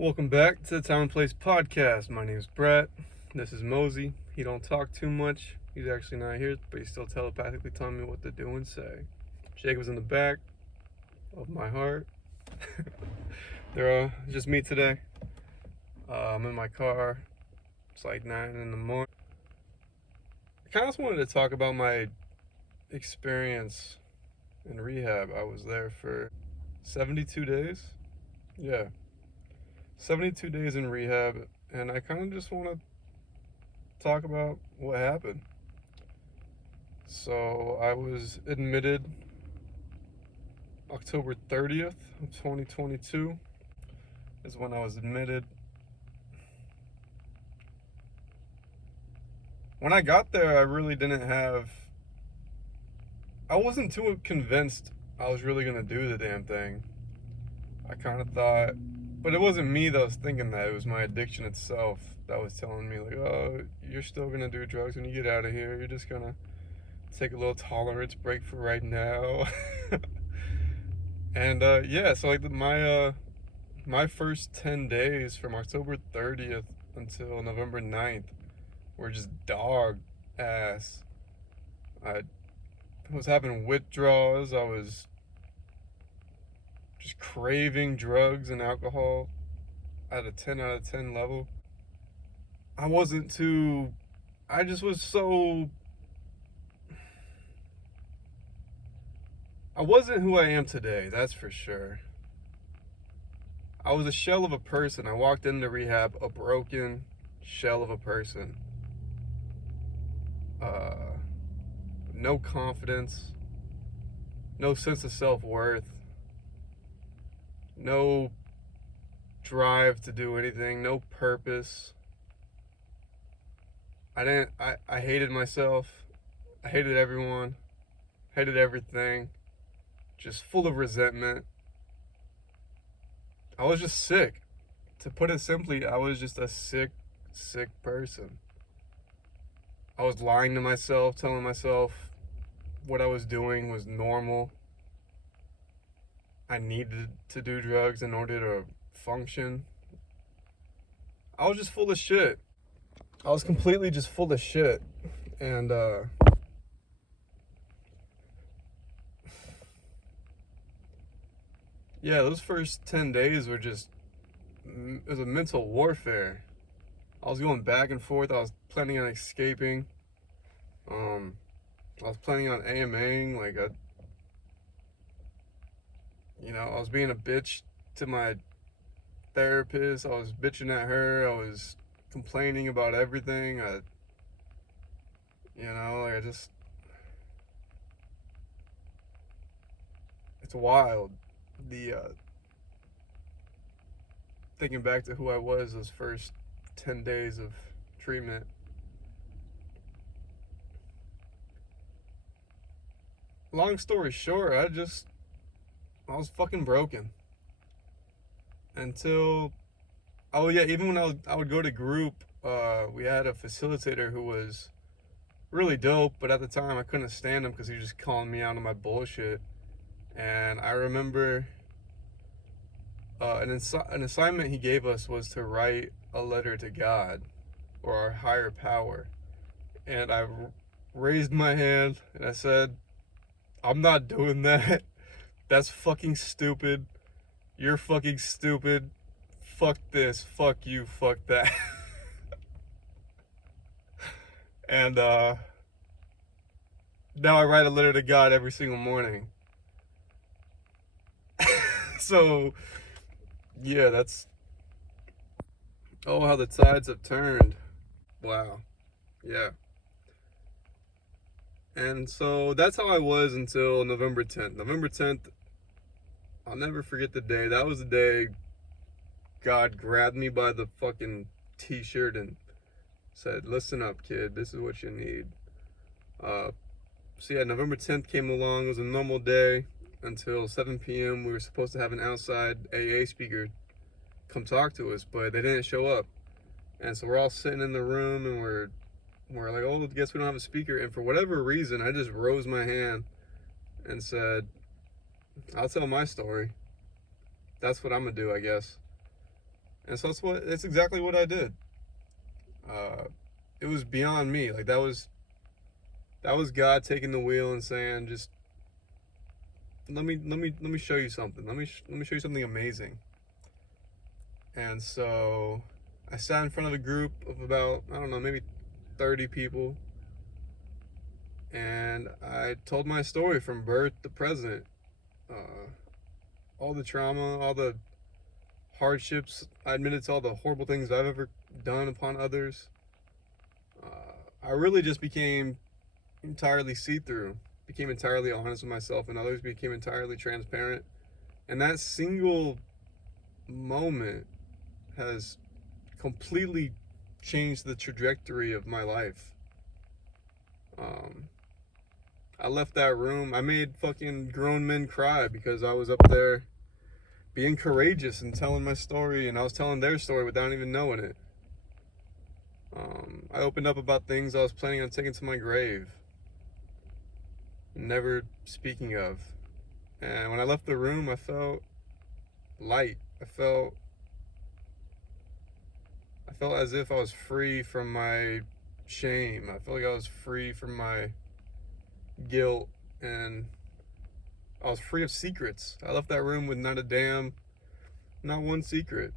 Welcome back to the Time and Place podcast. My name is Brett. This is Mosey. He don't talk too much. He's actually not here, but he's still telepathically telling me what to do and say. Jacob's in the back of my heart. They're just me today. I'm in my car. It's like 9 in the morning. I kind of just wanted to talk about my experience in rehab. I was there for 72 days. Yeah. 72 days in rehab, and I kind of just want to talk about what happened. So I was admitted October 30th of 2022 is when I was admitted. When I got there, I wasn't too convinced I was really going to do the damn thing. I kind of thought, but it wasn't me that was thinking that. It was my addiction itself that was telling me, like, oh, you're still going to do drugs when you get out of here. You're just going to take a little tolerance break for right now. And yeah, so like my first 10 days from October 30th until November 9th were just dog ass. I was having withdrawals. I was just craving drugs and alcohol at a 10 out of 10 level. I wasn't who I am today, that's for sure. I was a shell of a person. I walked into rehab a broken shell of a person. No confidence, no sense of self-worth, no drive to do anything, no purpose. I hated myself. I hated everyone. Hated everything. Just full of resentment. I was just sick. To put it simply, I was just a sick person. I was lying to myself, telling myself what I was doing was normal. I needed to do drugs in order to function. I was just full of shit. I was completely just full of shit. And yeah, those first 10 days were it was a mental warfare. I was going back and forth. I was planning on escaping. I was planning on AMAing. I was being a bitch to my therapist. I was bitching at her. I was complaining about everything. It's wild. Thinking back to who I was those first 10 days of treatment. Long story short, I was fucking broken. Until, oh yeah, even when I would go to group, we had a facilitator who was really dope, but at the time I couldn't stand him because he was just calling me out on my bullshit. And I remember an assignment he gave us was to write a letter to God or our higher power. And I raised my hand and I said, I'm not doing that. That's fucking stupid. You're fucking stupid. Fuck this. Fuck you. Fuck that. And now I write a letter to God every single morning. So, yeah, oh, how the tides have turned. Wow. Yeah. And so that's how I was until November 10th. November 10th, I'll never forget the day. That was the day God grabbed me by the fucking t-shirt and said, listen up, kid. This is what you need. So yeah, November 10th came along. It was a normal day until 7 p.m. We were supposed to have an outside AA speaker come talk to us, but they didn't show up. And so we're all sitting in the room and we're like, oh, I guess we don't have a speaker. And for whatever reason, I just rose my hand and said, I'll tell my story. That's what I'm gonna do, I guess. And so that's exactly what I did. It was beyond me. Like that was God taking the wheel and saying, just let me show you something. Let me show you something amazing. And so I sat in front of a group of about, I don't know, maybe 30 people, and I told my story from birth to present. All the trauma, all the hardships. I admitted to all the horrible things I've ever done upon others. I really just became entirely see-through, became entirely honest with myself and others, became entirely transparent. And that single moment has completely changed the trajectory of my life. I left that room. I made fucking grown men cry because I was up there being courageous and telling my story, and I was telling their story without even knowing it. I opened up about things I was planning on taking to my grave, never speaking of. And when I left the room, I felt light. I felt as if I was free from my shame. I felt like I was free from my guilt, and I was free of secrets. I left that room with not one secret.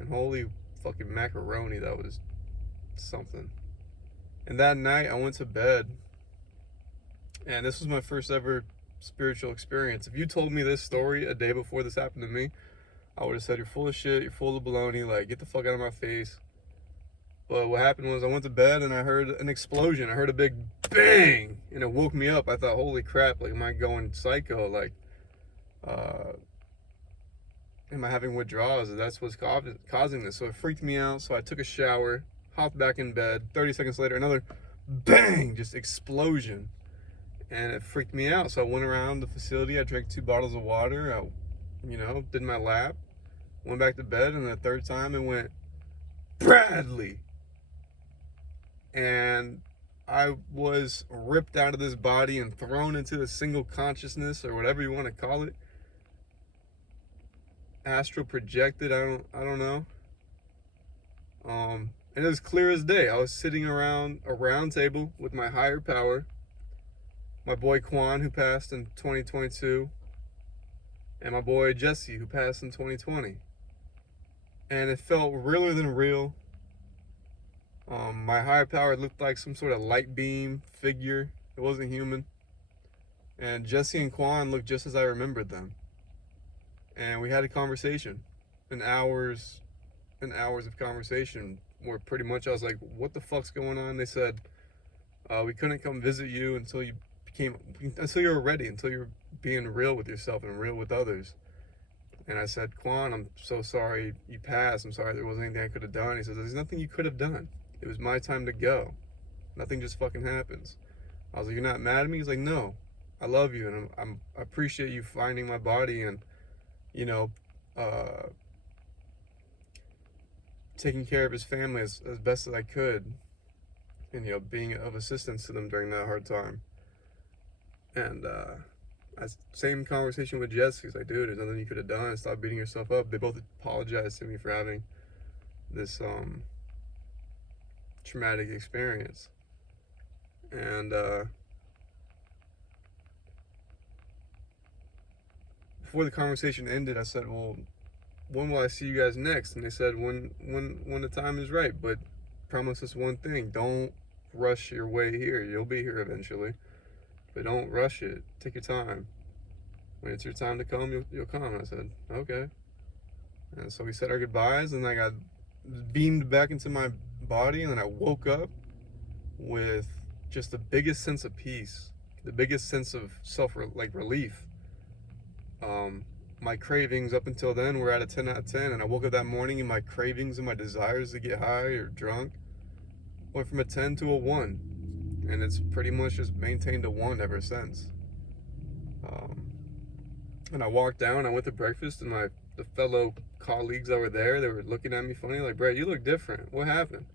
And holy fucking macaroni, that was something. And that night I went to bed, and this was my first ever spiritual experience. If you told me this story a day before this happened to me, I would have said, you're full of shit, you're full of baloney, like, get the fuck out of my face. But what happened was I went to bed and I heard an explosion. I heard a big bang, and it woke me up. I thought, holy crap, like, am I going psycho? Like, am I having withdrawals? That's what's causing this. So it freaked me out. So I took a shower, hopped back in bed. 30 seconds later, another bang, just explosion. And it freaked me out. So I went around the facility. I drank 2 bottles of water. I, did my lap. Went back to bed, and the third time it went, Bradley. And I was ripped out of this body and thrown into a single consciousness, or whatever you want to call it. Astral projected, I don't know. And it was clear as day. I was sitting around a round table with my higher power, my boy Quan, who passed in 2022, and my boy Jesse, who passed in 2020. And it felt realer than real. My higher power looked like some sort of light beam figure. It wasn't human. And Jesse and Quan looked just as I remembered them. And we had a conversation, an hours of conversation, where pretty much I was like, what the fuck's going on? They said, we couldn't come visit you until you were ready, until you were being real with yourself and real with others. And I said, Quan, I'm so sorry you passed. I'm sorry there wasn't anything I could have done. He says, there's nothing you could have done. It was my time to go. Nothing just fucking happens. I was like, you're not mad at me? He's like, no, I love you, and I appreciate you finding my body and, taking care of his family as best as I could, and, being of assistance to them during that hard time. And same conversation with Jesse. He's like, dude, there's nothing you could have done. Stop beating yourself up. They both apologized to me for having this traumatic experience. And before the conversation ended, I said, well, when will I see you guys next? And they said, when the time is right, but promise us one thing: don't rush your way here. You'll be here eventually, but don't rush it. Take your time. When it's your time to come, you'll come. And I said, okay. And so we said our goodbyes, and I got beamed back into my body, and then I woke up with just the biggest sense of peace, the biggest sense of relief. My cravings up until then were at a 10 out of 10, and I woke up that morning and my cravings and my desires to get high or drunk went from a 10 to a 1, and it's pretty much just maintained a 1 ever since. And I walked down, I went to breakfast, and the fellow colleagues that were there, they were looking at me funny, like, Brett, you look different. What happened?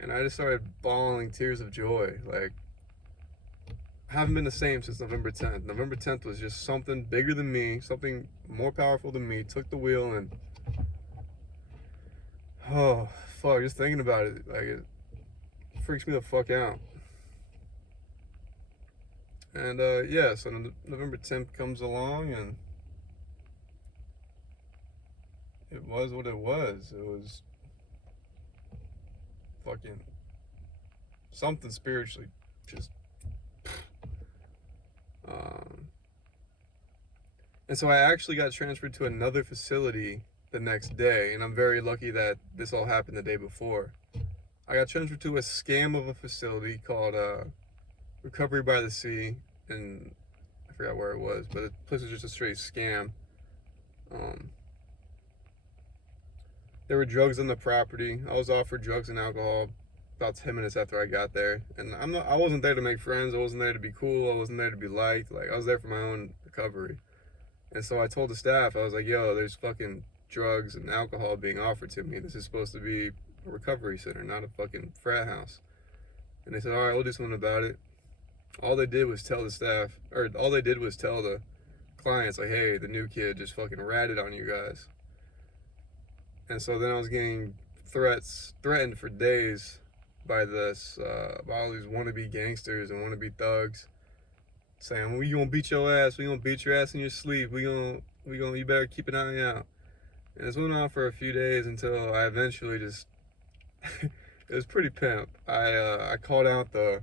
And I just started bawling tears of joy. Like, haven't been the same since November 10th. November 10th was just something bigger than me, something more powerful than me, took the wheel, and oh, fuck, just thinking about it, like, it freaks me the fuck out. And, yeah, so November 10th comes along, and it was what it was. It was fucking something spiritually just and so I actually got transferred to another facility the next day, and I'm very lucky that this all happened the day before. I got transferred to a scam of a facility called Recovery by the Sea, and I forgot where it was, but the place was just a straight scam. There were drugs on the property. I was offered drugs and alcohol about 10 minutes after I got there, and I wasn't there to make friends. I wasn't there to be cool. I wasn't there to be liked. Like, I was there for my own recovery. And so I told the staff, I was like, yo, there's fucking drugs and alcohol being offered to me. This is supposed to be a recovery center, not a fucking frat house. And they said, all right, we'll do something about it. All they did was tell the staff, or all they did was tell the clients, like, hey, the new kid just fucking ratted on you guys. And so then I was getting threatened for days by by all these wannabe gangsters and wannabe thugs, saying, we gonna beat your ass, we gonna beat your ass in your sleep, you better keep an eye out. And this went on for a few days until I eventually just, it was pretty pimp. I called out the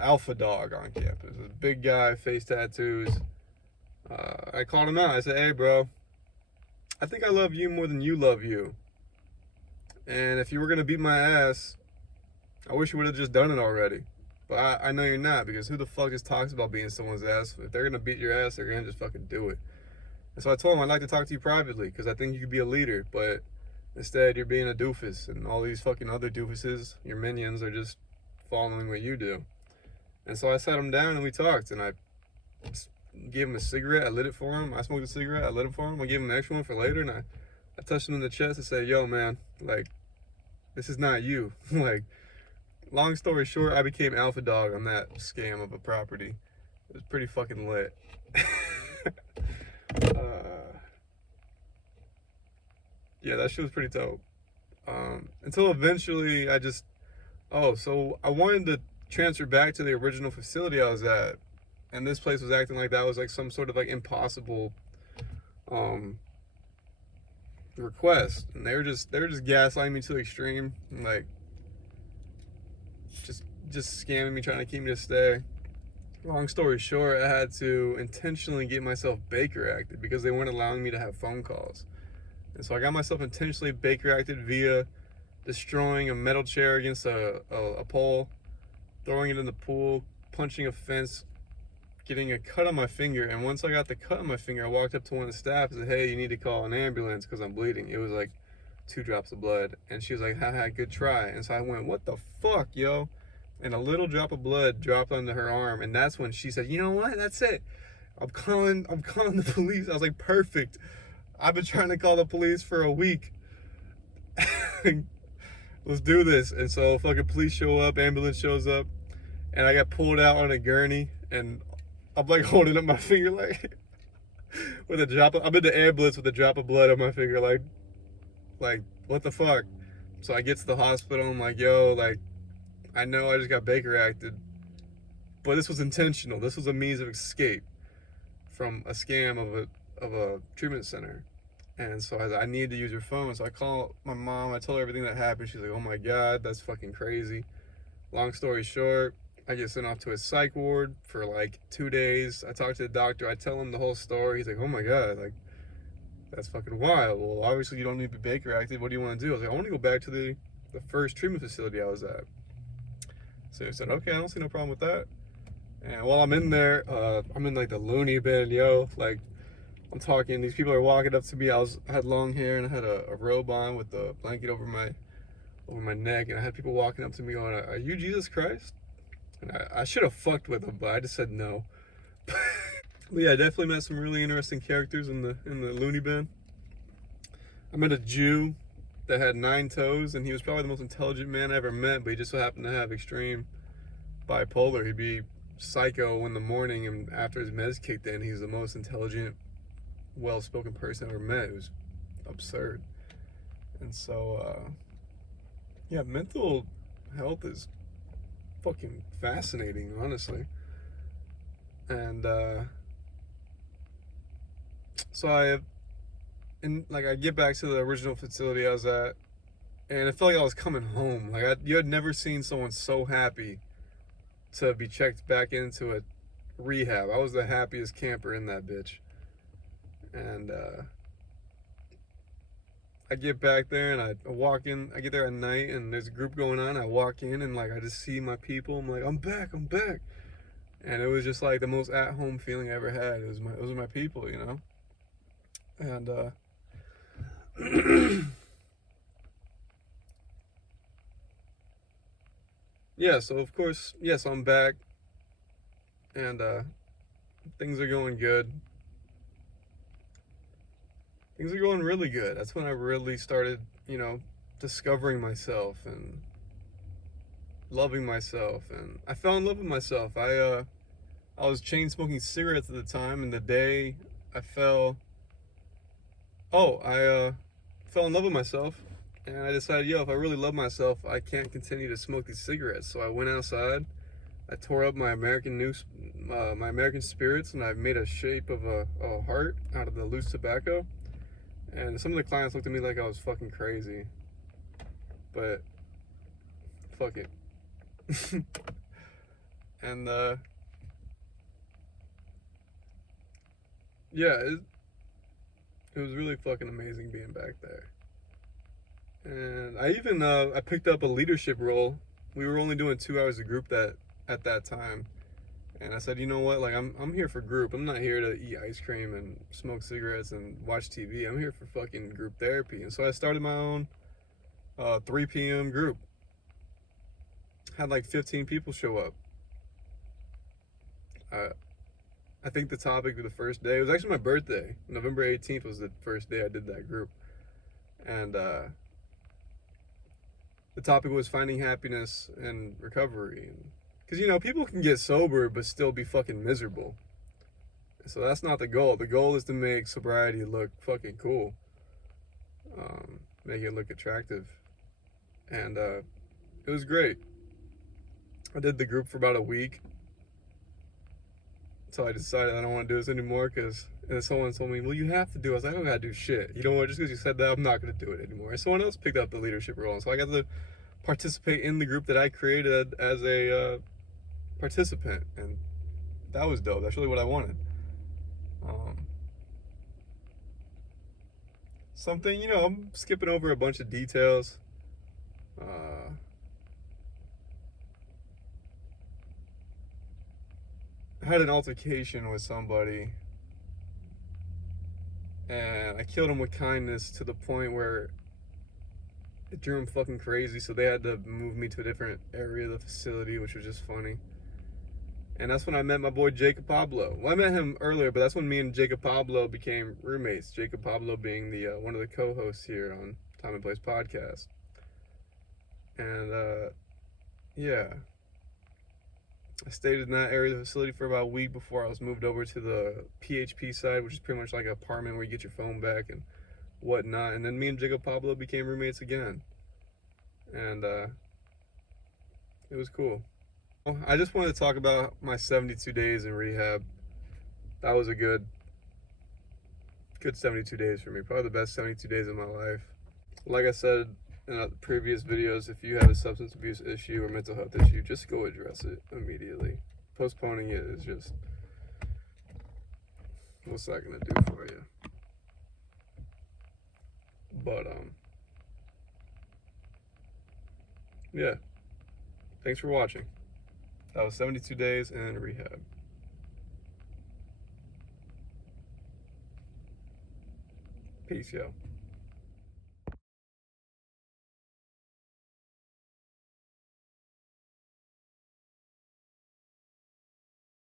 alpha dog on campus, this big guy, face tattoos. I called him out. I said, hey bro, I think I love you more than you love you. And if you were gonna beat my ass, I wish you would have just done it already. But I know you're not, because who the fuck just talks about beating someone's ass? If they're gonna beat your ass, they're gonna just fucking do it. And so I told him I'd like to talk to you privately, because I think you could be a leader, but instead you're being a doofus, and all these fucking other doofuses, your minions, are just following what you do. And so I sat him down and we talked, and I gave him a cigarette. I lit it for him. I smoked a cigarette. I lit it for him. I gave him an extra one for later, and I touched him in the chest and said, yo man, like, this is not you. Like, long story short, I became alpha dog on that scam of a property. It was pretty fucking lit. Yeah, that shit was pretty dope. Until eventually so I wanted to transfer back to the original facility I was at, and this place was acting like that was like some sort of like impossible request, and they were just gaslighting me to the extreme, and like just scamming me, trying to keep me to stay. Long story short, I had to intentionally get myself Baker acted because they weren't allowing me to have phone calls. And so I got myself intentionally Baker acted via destroying a metal chair against a pole, throwing it in the pool, punching a fence, getting a cut on my finger. And once I got the cut on my finger, I walked up to one of the staff and said, hey, you need to call an ambulance because I'm bleeding. It was like 2 drops of blood. And she was like, haha, good try. And so I went, what the fuck, yo? And a little drop of blood dropped onto her arm. And that's when she said, you know what? That's it. I'm calling the police. I was like, perfect. I've been trying to call the police for a week. Let's do this. And so fucking police show up, ambulance shows up, and I got pulled out on a gurney, and I'm like holding up my finger like with a drop of, I'm in the ambulance with a drop of blood on my finger, like what the fuck? So I get to the hospital, I'm like, yo, like, I know I just got Baker acted, but this was intentional. This was a means of escape from a scam of a treatment center. And so I need to use your phone. So I call my mom, I tell her everything that happened. She's like, oh my God, that's fucking crazy. Long story short, I get sent off to a psych ward for like 2 days. I talk to the doctor, I tell him the whole story. He's like, oh my God, like, that's fucking wild. Well, obviously you don't need to be Baker acted. What do you want to do? I was like, I want to go back to the first treatment facility I was at. So he said, okay, I don't see no problem with that. And while I'm in there, I'm in like the loony bin, yo. Like, I'm talking, these people are walking up to me. I had long hair and I had a robe on with a blanket over my neck, and I had people walking up to me going, are you Jesus Christ? And I should have fucked with them, but I just said no. But yeah, I definitely met some really interesting characters in the loony bin. I met a Jew that had 9 toes, and he was probably the most intelligent man I ever met, but he just so happened to have extreme bipolar. He'd be psycho in the morning, and after his meds kicked in, he's the most intelligent, well-spoken person I ever met. It was absurd. And so, yeah, mental health is fucking fascinating, honestly. And so I get back to the original facility I was at, and it felt like I was coming home. Like you had never seen someone so happy to be checked back into a rehab. I was the happiest camper in that bitch. And I get back there and I walk in. I get there at night and there's a group going on. I walk in and like I just see my people. I'm like, I'm back, I'm back. And it was just like the most at-home feeling I ever had. It was my people, you know. And yeah, so of course, yes, I'm back, and things are going good. Things are going really good. That's when I really started, discovering myself and loving myself, and I fell in love with myself. I was chain smoking cigarettes at the time, and the day I fell, I fell in love with myself, and I decided, yo, if I really love myself, I can't continue to smoke these cigarettes. So I went outside. I tore up my my American spirits, and I made a shape of a heart out of the loose tobacco. And some of the clients looked at me like I was fucking crazy, but fuck it. And yeah, it was really fucking amazing being back there. And I even I picked up a leadership role. We were only doing 2 hours of group that at that time. And I said, you know what? Like I'm here for group. I'm not here to eat ice cream and smoke cigarettes and watch TV. I'm here for fucking group therapy. And so I started my own 3 p.m. group. Had like 15 people show up. I think the topic of the first day, it was actually my birthday. November 18th was the first day I did that group. And the topic was finding happiness and recovery. Because, people can get sober but still be fucking miserable. So that's not the goal. The goal is to make sobriety look fucking cool. Make it look attractive. And it was great. I did the group for about a week. Until I decided I don't want to do this anymore, because someone told me, well, you have to do it. I was like, I don't gotta do shit. You know what? Just because you said that, I'm not gonna do it anymore. And someone else picked up the leadership role. And so I got to participate in the group that I created as a participant. And that was dope. That's really what I wanted. Something, I'm skipping over a bunch of details. I had an altercation with somebody, and I killed him with kindness to the point where it drew him fucking crazy, so they had to move me to a different area of the facility, which was just funny. And that's when I met my boy Jacob Pablo. Well, I met him earlier, but that's when me and Jacob Pablo became roommates. Jacob Pablo being the one of the co-hosts here on Time and Place podcast. And yeah, I stayed in that area of the facility for about a week before I was moved over to the PHP side, which is pretty much like an apartment where you get your phone back and whatnot. And then me and Jacob Pablo became roommates again. And it was cool. I just wanted to talk about my 72 days in rehab. That was a good 72 days for me. Probably the best 72 days of my life. Like I said in previous videos, if you have a substance abuse issue or mental health issue, just go address it immediately. Postponing it is just, what's that gonna do for you? But yeah, thanks for watching. That was 72 days in rehab. Peace, yo.